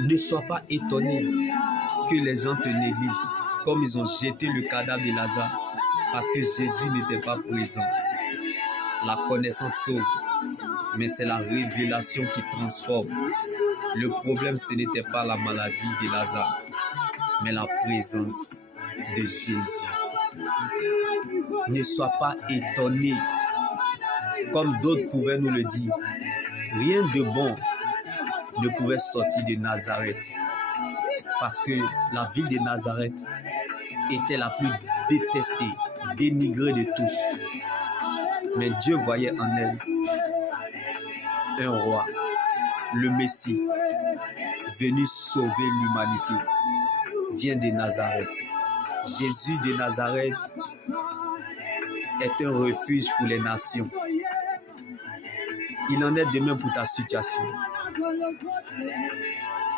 Ne sois pas étonné que les gens te négligent, comme ils ont jeté le cadavre de Lazare, parce que Jésus n'était pas présent. La connaissance sauve, mais c'est la révélation qui transforme. Le problème, ce n'était pas la maladie de Lazare, mais la présence de Jésus. Ne sois pas étonné, comme d'autres pouvaient nous le dire. Rien de bon ne pouvait sortir de Nazareth, parce que la ville de Nazareth était la plus détestée, dénigrée de tous. Mais Dieu voyait en elle un roi, le Messie, venu sauver l'humanité, vient de Nazareth. Jésus de Nazareth est un refuge pour les nations. Il en est de même pour ta situation.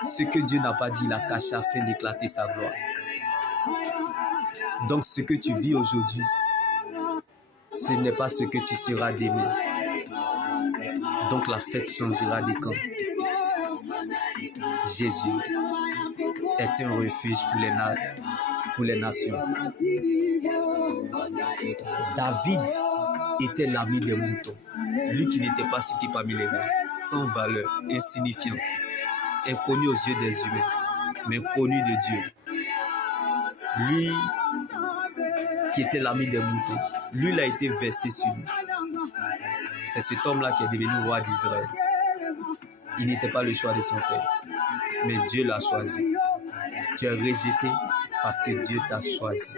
Ce que Dieu n'a pas dit, il a caché afin d'éclater sa gloire. Donc ce que tu vis aujourd'hui, ce n'est pas ce que tu seras demain. Donc la fête changera de camp. Jésus est un refuge pour les nations. David était l'ami des moutons. Lui qui n'était pas cité parmi les rois, sans valeur, insignifiant, inconnu aux yeux des humains, mais connu de Dieu. Lui qui était l'ami des moutons, lui il a été versé sur lui. C'est cet homme-là qui est devenu roi d'Israël. Il n'était pas le choix de son père, mais Dieu l'a choisi. Tu es rejeté parce que Dieu t'a choisi.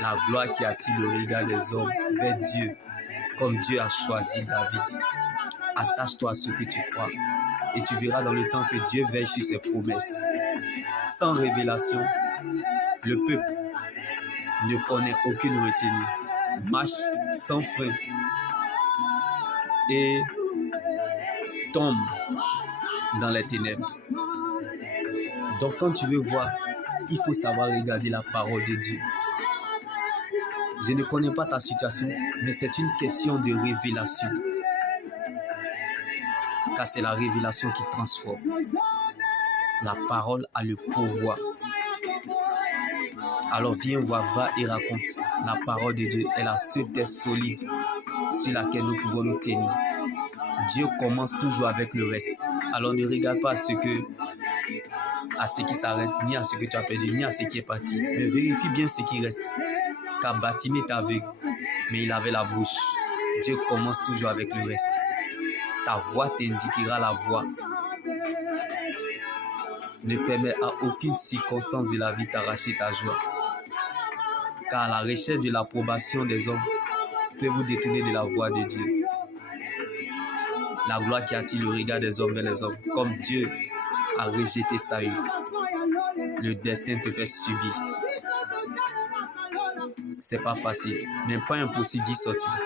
La gloire qui attire le regard des hommes vers Dieu, comme Dieu a choisi David. Attache-toi à ce que tu crois et tu verras dans le temps que Dieu veille sur ses promesses. Sans révélation, le peuple ne connaît aucune retenue, marche sans frein et tombe dans les ténèbres. Donc quand tu veux voir, il faut savoir regarder la parole de Dieu. Je ne connais pas ta situation, mais c'est une question de révélation. Car c'est la révélation qui transforme. La parole a le pouvoir. Alors viens voir, va et raconte. La parole de Dieu est la seule terre solide sur laquelle nous pouvons nous tenir. Dieu commence toujours avec le reste. Alors ne regarde pas à ce qui s'arrête, ni à ce que tu as perdu, ni à ce qui est parti. Mais vérifie bien ce qui reste. Car Bartimée est aveugle, mais il avait la bouche. Dieu commence toujours avec le reste. Ta voix t'indiquera la voie. Ne permets à aucune circonstance de la vie d'arracher ta joie. Car la recherche de l'approbation des hommes peut vous détourner de la voie de Dieu. La gloire qui attire le regard des hommes vers les hommes, comme Dieu a rejeté Saül. Le destin te fait subir. C'est pas facile, mais pas impossible d'y sortir.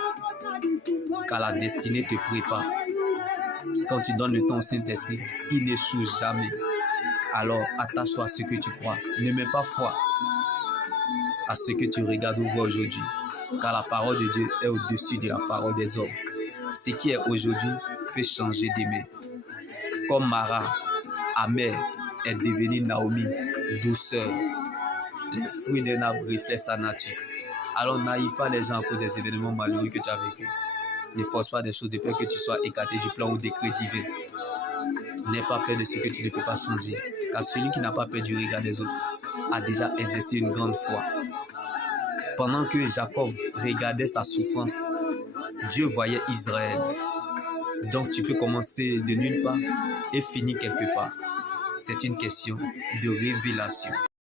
Car la destinée te prépare. Quand tu donnes le temps au Saint-Esprit, il n'échoue jamais. Alors attache-toi à ce que tu crois. Ne mets pas foi à ce que tu regardes ou vois aujourd'hui. Car la parole de Dieu est au-dessus de la parole des hommes. Ce qui est aujourd'hui peut changer demain. Comme Mara, amère, est devenue Naomi, douceur. Les fruits d'un arbre reflètent sa nature. Alors n'aille pas les gens à cause des événements malheureux que tu as vécu. Ne force pas des choses de peur que tu sois écarté du plan ou décret divin. N'aie pas peur de ce que tu ne peux pas changer. Car celui qui n'a pas peur du regard des autres a déjà exercé une grande foi. Pendant que Jacob regardait sa souffrance, Dieu voyait Israël. Donc tu peux commencer de nulle part et finir quelque part. C'est une question de révélation.